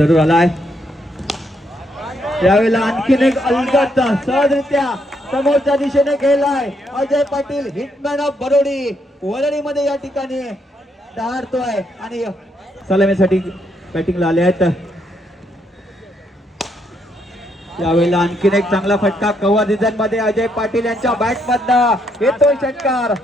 जरूर आलाय यावेळेला आणखीन एक अलगद सहजरित्या समोरच्या दिशेने गेलाय अजय पाटील हिटमॅन ऑफ बरोडी वरळीमध्ये या ठिकाणी धारतोय आणि सलामीसाठी बॅटिंगला आले आहेत. यावेळेला आणखीन एक चांगला फटका कव्हर डिझाईन मध्ये अजय पाटील यांच्या बॅट मधनं येतोय षटकार.